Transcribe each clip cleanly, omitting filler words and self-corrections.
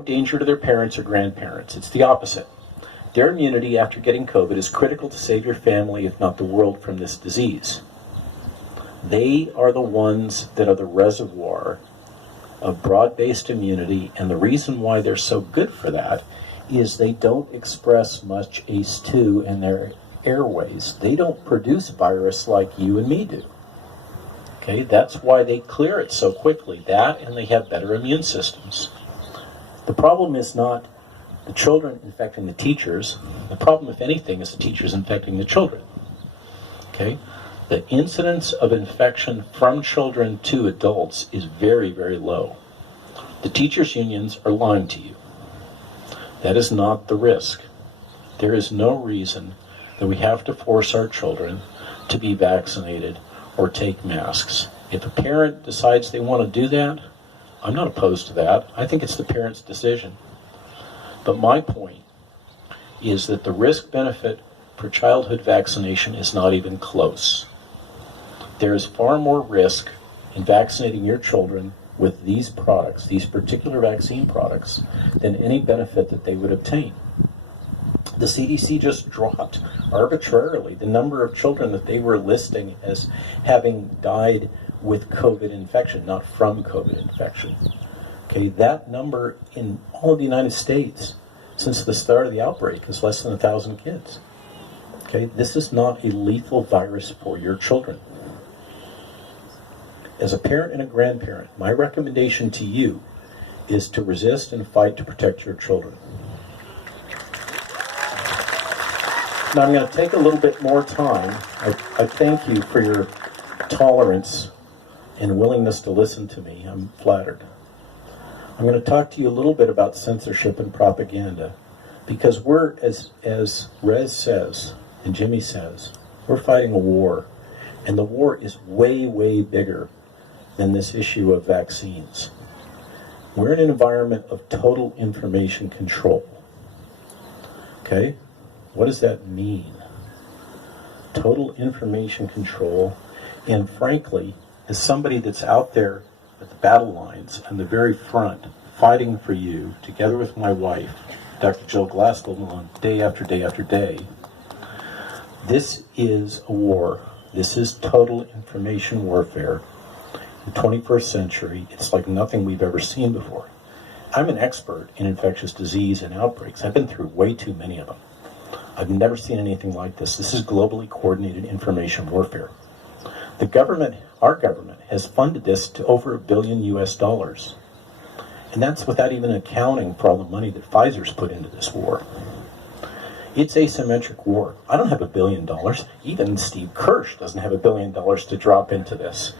danger to their parents or grandparents. It's the opposite. Their immunity after getting COVID is critical to save your family, if not the world, from this disease. They are the ones that are the reservoir of broad-based immunity, and the reason why they're so good for that is they don't express much ACE2 in their airways. They don't produce virus like you and me do. Okay, that's why they clear it so quickly. That, and they have better immune systems. The problem is not the children infecting the teachers. The problem, if anything, is the teachers infecting the children. Okay? The incidence of infection from children to adults is very, very low. The teachers' unions are lying to you. That is not the risk. There is no reason that we have to force our children to be vaccinated or take masks. If a parent decides they want to do that, I'm not opposed to that. I think it's the parent's decision. But my point is that the risk-benefit for childhood vaccination is not even close. There is far more risk in vaccinating your children with these products, these particular vaccine products, than any benefit that they would obtain. The CDC just dropped arbitrarily the number of children that they were listing as having died with COVID infection, not from COVID infection. Okay, that number in all of the United States since the start of the outbreak is less than 1,000 kids. Okay, this is not a lethal virus for your children. As a parent and a grandparent, my recommendation to you is to resist and fight to protect your children. Now I'm going to take a little bit more time. I thank you for your tolerance and willingness to listen to me. I'm flattered. I'm going to talk to you a little bit about censorship and propaganda, because we're, as Rez says and Jimmy says, we're fighting a war, and the war is way, way bigger than this issue of vaccines. We're in an environment of total information control. Okay? What does that mean? Total information control, and frankly, as somebody that's out there at the battle lines and the very front, fighting for you, together with my wife, Dr. Jill Glasgow, day after day after day, this is a war. This is total information warfare. In the 21st century, it's like nothing we've ever seen before. I'm an expert in infectious disease and outbreaks. I've been through way too many of them. I've never seen anything like this. This is globally coordinated information warfare. The government, our government, has funded this to over $1 billion US. And that's without even accounting for all the money that Pfizer's put into this war. It's asymmetric war. I don't have $1 billion. Even Steve Kirsch doesn't have $1 billion to drop into this,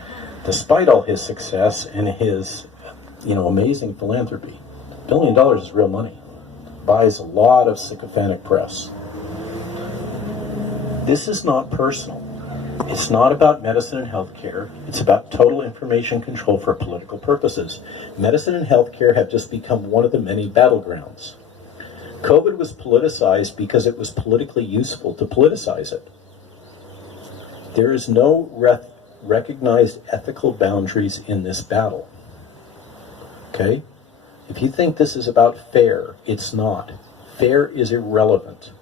despite all his success and his, amazing philanthropy. $1 billion is real money. Buys a lot of sycophantic press. This is not personal. It's not about medicine and healthcare. It's about total information control for political purposes. Medicine and healthcare have just become one of the many battlegrounds. COVID was politicized because it was politically useful to politicize it. There is no recognized ethical boundaries in this battle. Okay? If you think this is about fair, it's not. Fair is irrelevant.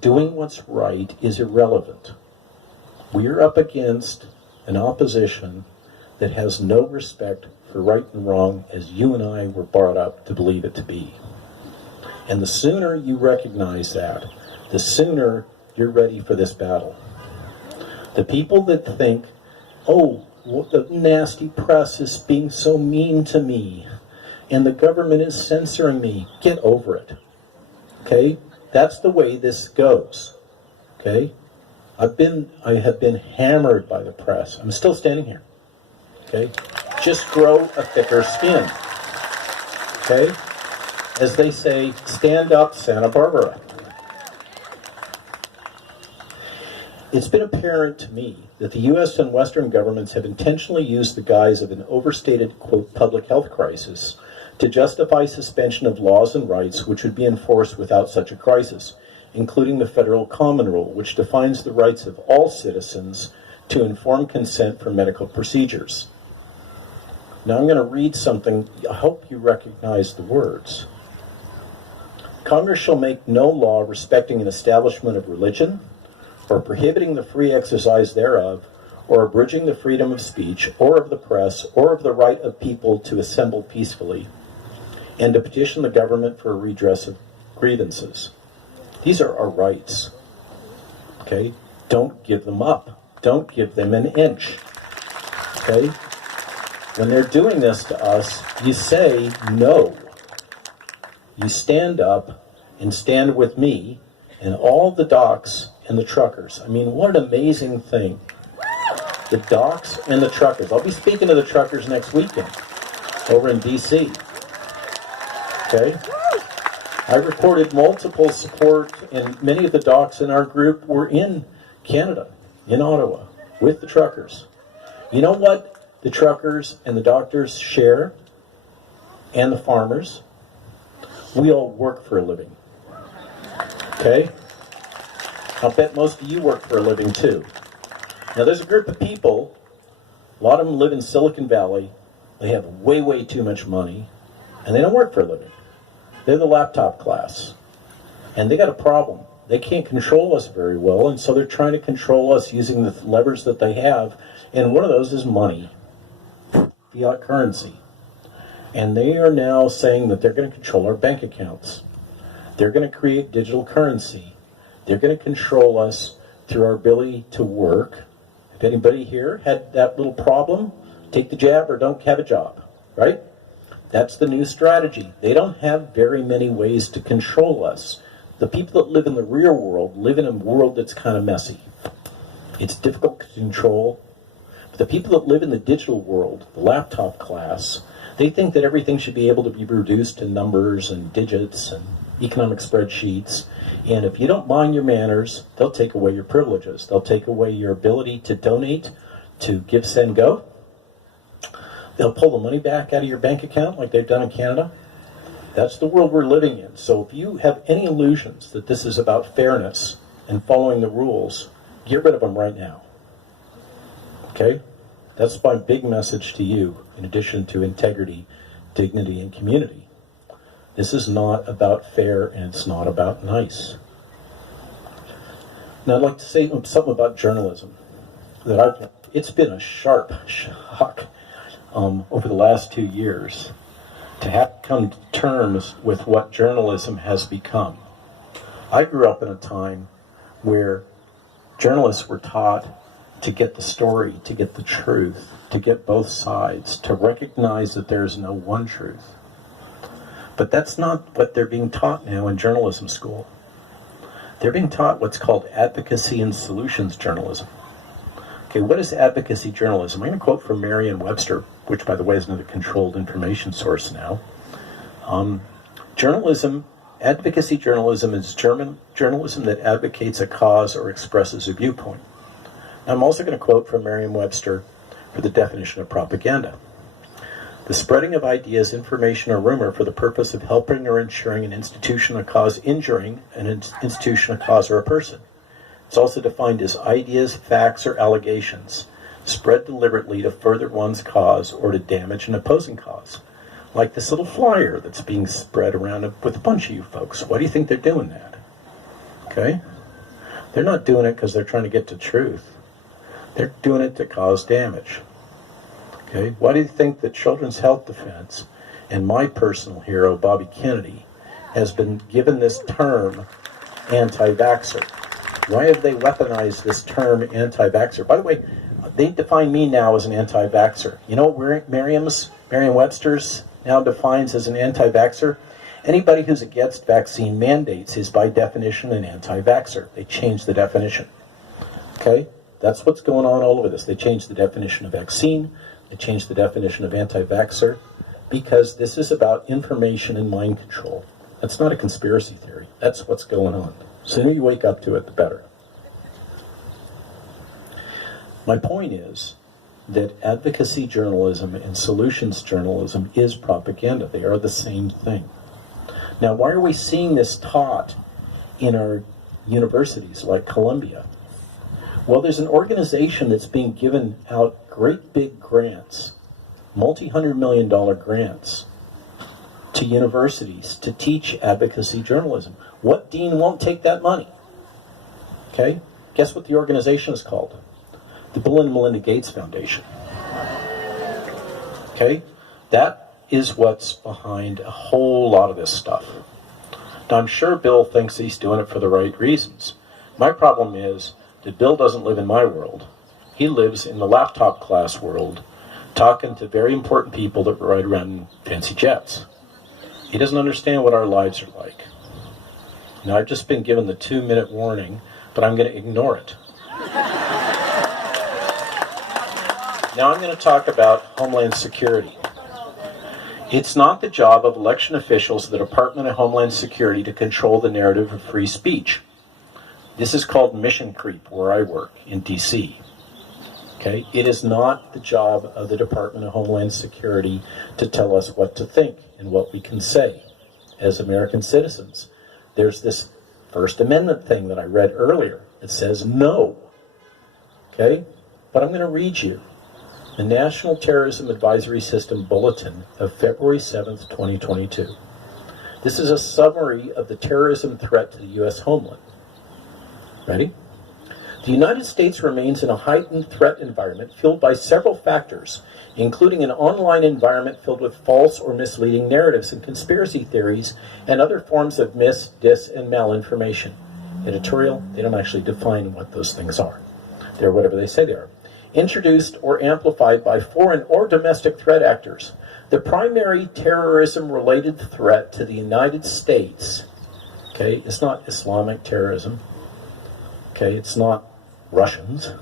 Doing what's right is irrelevant. We are up against an opposition that has no respect for right and wrong as you and I were brought up to believe it to be. And the sooner you recognize that, the sooner you're ready for this battle. The people that think, oh, the nasty press is being so mean to me, and the government is censoring me, get over it. Okay? That's the way this goes. Okay? I have been hammered by the press. I'm still standing here. Okay? Just grow a thicker skin. Okay? As they say, stand up, Santa Barbara. It's been apparent to me that the U.S. and Western governments have intentionally used the guise of an overstated, quote, public health crisis to justify suspension of laws and rights which would be enforced without such a crisis, including the federal common rule, which defines the rights of all citizens to informed consent for medical procedures. Now I'm going to read something. I hope you recognize the words. Congress shall make no law respecting an establishment of religion, or prohibiting the free exercise thereof, or abridging the freedom of speech, or of the press, or of the right of people to assemble peacefully, and to petition the government for a redress of grievances. These are our rights. Okay? Don't give them up. Don't give them an inch. Okay? When they're doing this to us, you say no. You stand up and stand with me and all the docs and the truckers. I mean, what an amazing thing. The docs and the truckers. I'll be speaking to the truckers next weekend over in D.C. Okay? I reported multiple support, and many of the docs in our group were in Canada, in Ottawa, with the truckers. You know what the truckers and the doctors share, and the farmers? We all work for a living. Okay? I'll bet most of you work for a living too. Now there's a group of people, a lot of them live in Silicon Valley, they have way, way too much money, and they don't work for a living. They're the laptop class. And they got a problem. They can't control us very well, and so they're trying to control us using the levers that they have, and one of those is money. Fiat currency. And they are now saying that they're going to control our bank accounts. They're going to create digital currency. They're going to control us through our ability to work. If anybody here had that little problem, take the jab or don't have a job, right? That's the new strategy. They don't have very many ways to control us. The people that live in the real world live in a world that's kind of messy. It's difficult to control. The people that live in the digital world, the laptop class, they think that everything should be able to be reduced to numbers and digits and economic spreadsheets. And if you don't mind your manners, they'll take away your privileges. They'll take away your ability to donate, to give, send, go. They'll pull the money back out of your bank account like they've done in Canada. That's the world we're living in. So if you have any illusions that this is about fairness and following the rules, get rid of them right now. Okay? That's my big message to you, in addition to integrity, dignity, and community. This is not about fair, and it's not about nice. Now, I'd like to say something about journalism. It's been a sharp shock over the last 2 years to have to come to terms with what journalism has become. I grew up in a time where journalists were taught to get the story, to get the truth, to get both sides, to recognize that there is no one truth. But that's not what they're being taught now in journalism school. They're being taught what's called advocacy and solutions journalism. Okay, what is advocacy journalism? I'm going to quote from Merriam-Webster, which, by the way, is another controlled information source now. Advocacy journalism is journalism that advocates a cause or expresses a viewpoint. I'm also going to quote from Merriam-Webster for the definition of propaganda. The spreading of ideas, information, or rumor for the purpose of helping or ensuring an institution, a cause, injuring an institution, a cause, or a person. It's also defined as ideas, facts, or allegations spread deliberately to further one's cause or to damage an opposing cause. Like this little flyer that's being spread around with a bunch of you folks. Why do you think they're doing that? Okay? They're not doing it because they're trying to get to truth. They're doing it to cause damage. Okay? Why do you think that Children's Health Defense and my personal hero, Bobby Kennedy, has been given this term anti-vaxxer? Why have they weaponized this term anti-vaxxer? By the way, they define me now as an anti-vaxxer. You know what Merriam-Webster's now defines as an anti-vaxxer? Anybody who's against vaccine mandates is by definition an anti-vaxxer. They changed the definition. Okay? That's what's going on all over this. They changed the definition of vaccine. They changed the definition of anti-vaxxer because this is about information and mind control. That's not a conspiracy theory. That's what's going on. The sooner you wake up to it, the better. My point is that advocacy journalism and solutions journalism is propaganda. They are the same thing. Now, why are we seeing this taught in our universities like Columbia? Well, there's an organization that's being given out great big grants multi-hundred-million-dollar grants to universities to teach advocacy journalism. What dean won't take that money? Okay? Guess what the organization is called? The Bill and Melinda Gates Foundation. Okay? That is what's behind a whole lot of this stuff. Now, I'm sure Bill thinks he's doing it for the right reasons. My problem is that Bill doesn't live in my world. He lives in the laptop class world, talking to very important people that ride around in fancy jets. He doesn't understand what our lives are like. Now, I've just been given the 2-minute warning, but I'm going to ignore it. Now I'm going to talk about Homeland Security. It's not the job of election officials of the Department of Homeland Security to control the narrative of free speech. This is called mission creep where I work in D.C. Okay? It is not the job of the Department of Homeland Security to tell us what to think and what we can say as American citizens. There's this First Amendment thing that I read earlier. It says no. Okay? But I'm going to read you the National Terrorism Advisory System Bulletin of February 7th, 2022. This is a summary of the terrorism threat to the U.S. homeland. Ready? The United States remains in a heightened threat environment fueled by several factors, including an online environment filled with false or misleading narratives and conspiracy theories and other forms of mis, dis, and malinformation. Editorial, they don't actually define what those things are. They're whatever they say they are. Introduced or amplified by foreign or domestic threat actors. The primary terrorism-related threat to the United States, okay, it's not Islamic terrorism, okay, it's not Russians.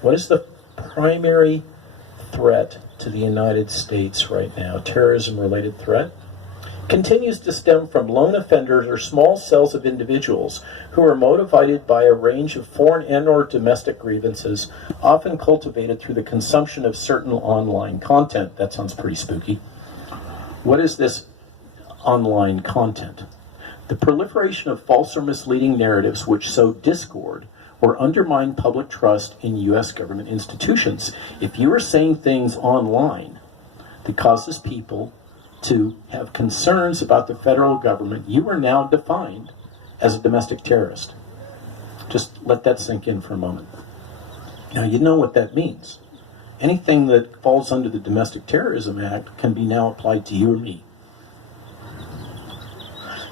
What is the primary threat to the United States right now? Terrorism-related threat? Continues to stem from lone offenders or small cells of individuals who are motivated by a range of foreign and or domestic grievances, often cultivated through the consumption of certain online content. That sounds pretty spooky. What is this online content? The proliferation of false or misleading narratives which sow discord or undermine public trust in U.S. government institutions. If you are saying things online that causes people to have concerns about the federal government, you are now defined as a domestic terrorist. Just let that sink in for a moment. Now you know what that means. Anything that falls under the Domestic Terrorism Act can be now applied to you or me.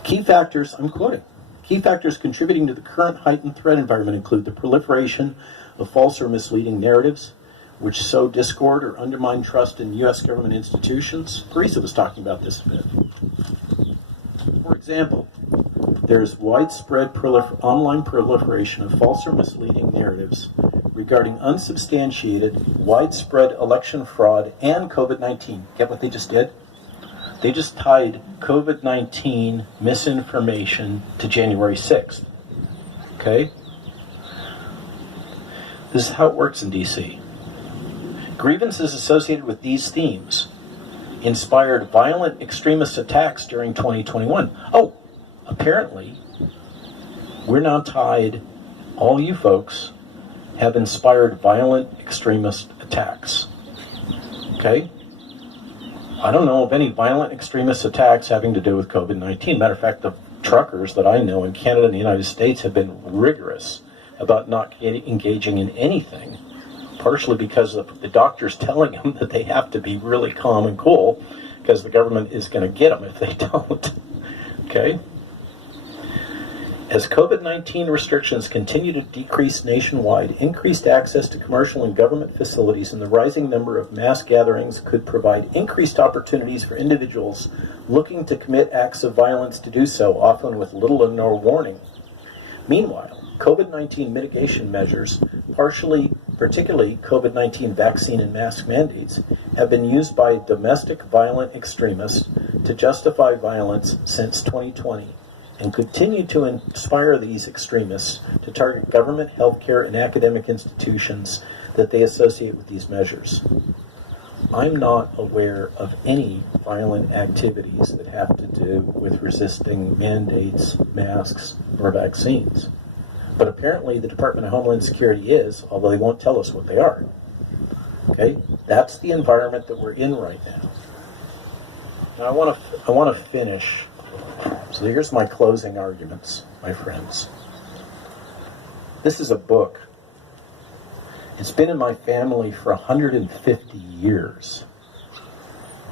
Key factors, I'm quoting, key factors contributing to the current heightened threat environment include the proliferation of false or misleading narratives, which sow discord or undermine trust in U.S. government institutions. Parisa was talking about this a bit. For example, there's widespread online proliferation of false or misleading narratives regarding unsubstantiated, widespread election fraud and COVID-19. Get what they just did? They just tied COVID-19 misinformation to January 6th. Okay? This is how it works in D.C. Grievances associated with these themes inspired violent extremist attacks during 2021. Oh, apparently, we're now tied, all you folks have inspired violent extremist attacks. Okay? I don't know of any violent extremist attacks having to do with COVID-19. Matter of fact, the truckers that I know in Canada and the United States have been rigorous about not engaging in anything, partially because of the doctors telling them that they have to be really calm and cool because the government is going to get them if they don't. Okay? As COVID-19 restrictions continue to decrease nationwide, increased access to commercial and government facilities and the rising number of mass gatherings could provide increased opportunities for individuals looking to commit acts of violence to do so, often with little or no warning. Meanwhile, COVID-19 mitigation measures, particularly COVID-19 vaccine and mask mandates, have been used by domestic violent extremists to justify violence since 2020 and continue to inspire these extremists to target government, healthcare, and academic institutions that they associate with these measures. I'm not aware of any violent activities that have to do with resisting mandates, masks, or vaccines. But apparently the Department of Homeland Security is, although they won't tell us what they are. Okay? Okay? That's the environment that we're in right now. Now I want to finish. So here's my closing arguments, my friends. This is a book. It's been in my family for 150 years.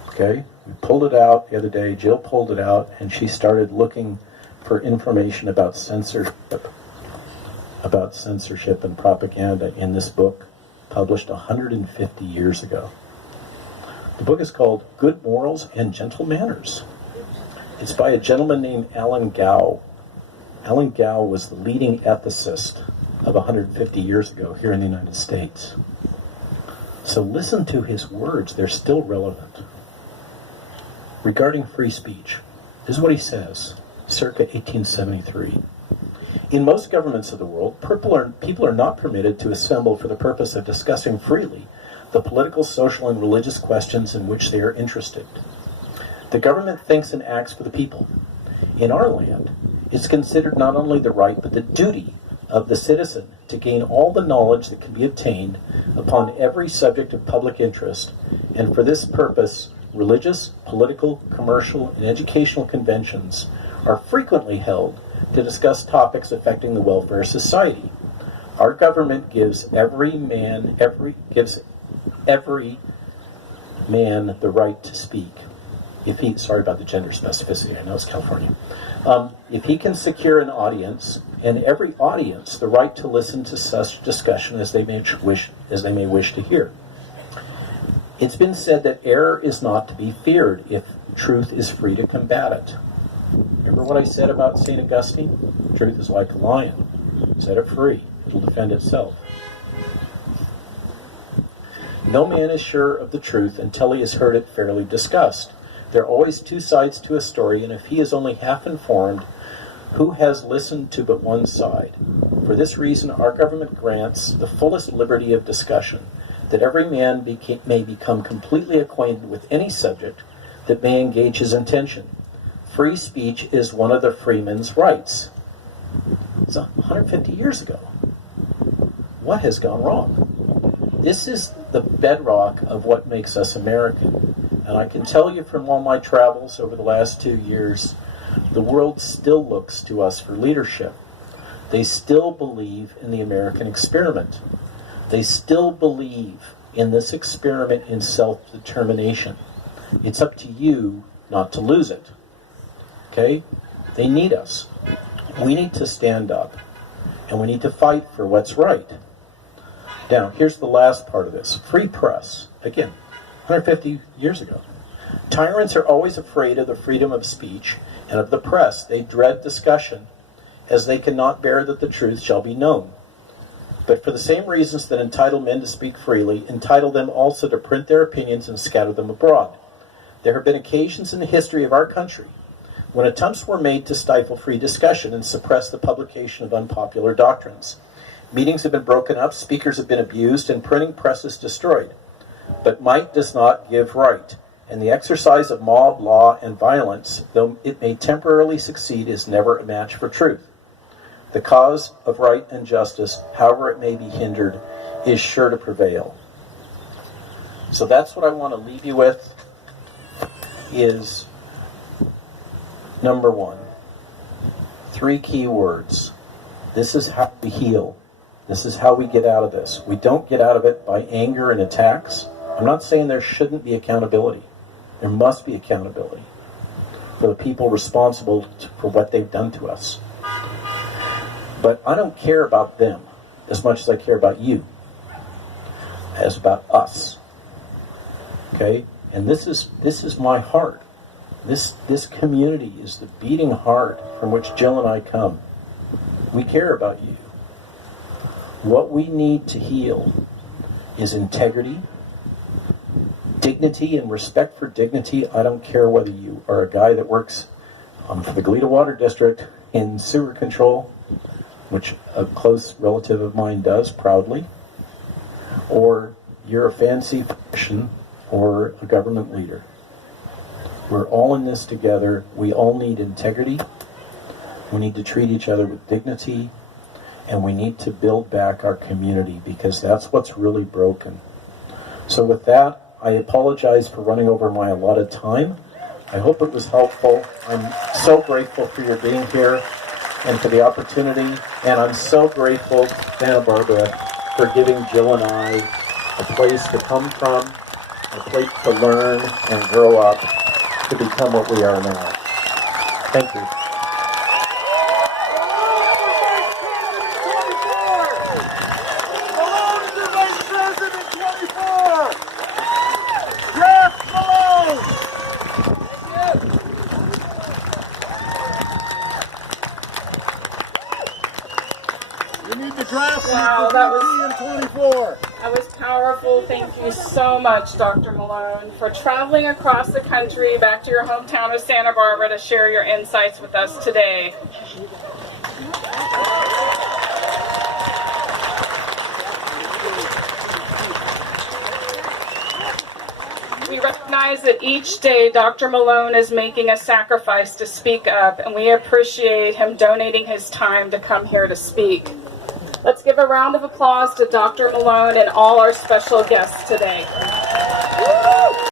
Okay? We pulled it out the other day. Jill pulled it out, and she started looking for information about censorship and propaganda in this book, published 150 years ago. The book is called Good Morals and Gentle Manners. It's by a gentleman named Alan Gow. Alan Gow was the leading ethicist of 150 years ago here in the United States. So listen to his words. They're still relevant. Regarding free speech, this is what he says, circa 1873. In most governments of the world, people are not permitted to assemble for the purpose of discussing freely the political, social, and religious questions in which they are interested. The government thinks and acts for the people. In our land, it's considered not only the right but the duty of the citizen to gain all the knowledge that can be obtained upon every subject of public interest, and for this purpose, religious, political, commercial, and educational conventions are frequently held to discuss topics affecting the welfare of society. Our government gives every man the right to speak. Sorry about the gender specificity, I know it's California. If he can secure an audience, and every audience the right to listen to such discussion as they may wish to hear. It's been said that error is not to be feared if truth is free to combat it. Remember what I said about St. Augustine? Truth is like a lion. Set it free. It'll defend itself. No man is sure of the truth until he has heard it fairly discussed. There are always two sides to a story, and if he is only half informed, who has listened to but one side? For this reason, our government grants the fullest liberty of discussion, that every man may become completely acquainted with any subject that may engage his attention. Free speech is one of the freeman's rights. It's 150 years ago. What has gone wrong? This is the bedrock of what makes us American. And I can tell you from all my travels over the last 2 years, the world still looks to us for leadership. They still believe in the American experiment. They still believe in this experiment in self-determination. It's up to you not to lose it. Okay? They need us. We need to stand up. And we need to fight for what's right. Now, here's the last part of this. Free press. Again, 150 years ago. Tyrants are always afraid of the freedom of speech and of the press. They dread discussion, as they cannot bear that the truth shall be known. But for the same reasons that entitle men to speak freely, entitle them also to print their opinions and scatter them abroad. There have been occasions in the history of our country when attempts were made to stifle free discussion and suppress the publication of unpopular doctrines. Meetings have been broken up, speakers have been abused, and printing presses destroyed. But might does not give right, and the exercise of mob law and violence, though it may temporarily succeed, is never a match for truth. The cause of right and justice, however it may be hindered, is sure to prevail. So that's what I want to leave you with, is number one, 3 key words. This is how we heal. This is how we get out of this. We don't get out of it by anger and attacks. I'm not saying there shouldn't be accountability. There must be accountability for the people responsible for what they've done to us. But I don't care about them as much as I care about you, as about us. Okay? And this is my heart. This community is the beating heart from which Jill and I come. We care about you. What we need to heal is integrity, dignity, and respect for dignity. I don't care whether you are a guy that works for the Goleta Water District in sewer control, which a close relative of mine does proudly, or you're a fancy physician or a government leader. We're all in this together. We all need integrity. We need to treat each other with dignity, and we need to build back our community, because that's what's really broken. So with that, I apologize for running over my allotted time. I hope it was helpful. I'm so grateful for your being here and for the opportunity, and I'm so grateful to Santa Barbara for giving Jill and I a place to come from, a place to learn and grow up to become what we are now. Thank you. Malone is the Vice President 24! Jeff Malone! You need the draft Wow, that was 24. That was powerful. Thank you so much, Dr. Malone, for traveling across the country back to your hometown of Santa Barbara to share your insights with us today. We recognize that each day Dr. Malone is making a sacrifice to speak up, and we appreciate him donating his time to come here to speak. Let's give a round of applause to Dr. Malone and all our special guests today.